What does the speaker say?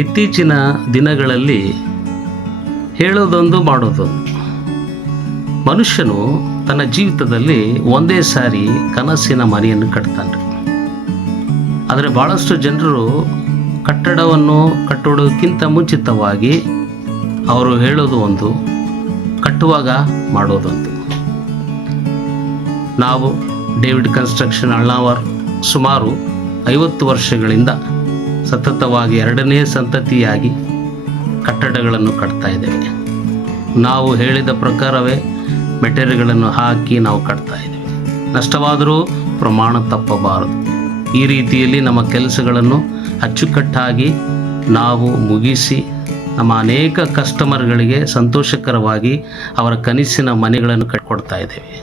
ಇತ್ತೀಚಿನ ದಿನಗಳಲ್ಲಿ ಹೇಳೋದೊಂದು ಮಾಡೋದೊಂದು. ಮನುಷ್ಯನು ತನ್ನ ಜೀವಿತದಲ್ಲಿ ಒಂದೇ ಸಾರಿ ಕನಸಿನ ಮನೆಯನ್ನು ಕಟ್ತಾನೆ. ಆದರೆ ಭಾಳಷ್ಟು ಜನರು ಕಟ್ಟಡವನ್ನು ಕಟ್ಟೋದಕ್ಕಿಂತ ಮುಂಚಿತವಾಗಿ ಅವರು ಹೇಳೋದು ಒಂದು, ಕಟ್ಟುವಾಗ ಮಾಡೋದೊಂದು. ನಾವು ಡೇವಿಡ್ ಕನ್ಸ್ಟ್ರಕ್ಷನ್ ಅಳ್ನಾವರ್ ಸುಮಾರು 50 ವರ್ಷಗಳಿಂದ ಸತತವಾಗಿ 2ನೇ ಸಂತತಿಯಾಗಿ ಕಟ್ಟಡಗಳನ್ನು ಕಟ್ತಾ ಇದ್ದೇವೆ. ನಾವು ಹೇಳಿದ ಪ್ರಕಾರವೇ ಮೆಟೀರಿಯಲ್ಗಳನ್ನು ಹಾಕಿ ನಾವು ಕಟ್ತಾ ಇದ್ದೇವೆ. ನಷ್ಟವಾದರೂ ಪ್ರಮಾಣ ತಪ್ಪಬಾರದು. ಈ ರೀತಿಯಲ್ಲಿ ನಮ್ಮ ಕೆಲಸಗಳನ್ನು ಅಚ್ಚುಕಟ್ಟಾಗಿ ನಾವು ಮುಗಿಸಿ ನಮ್ಮ ಅನೇಕ ಕಸ್ಟಮರ್ಗಳಿಗೆ ಸಂತೋಷಕರವಾಗಿ ಅವರ ಕನಸಿನ ಮನೆಗಳನ್ನು ಕಟ್ಟಿಕೊಡ್ತಾ ಇದ್ದೇವೆ.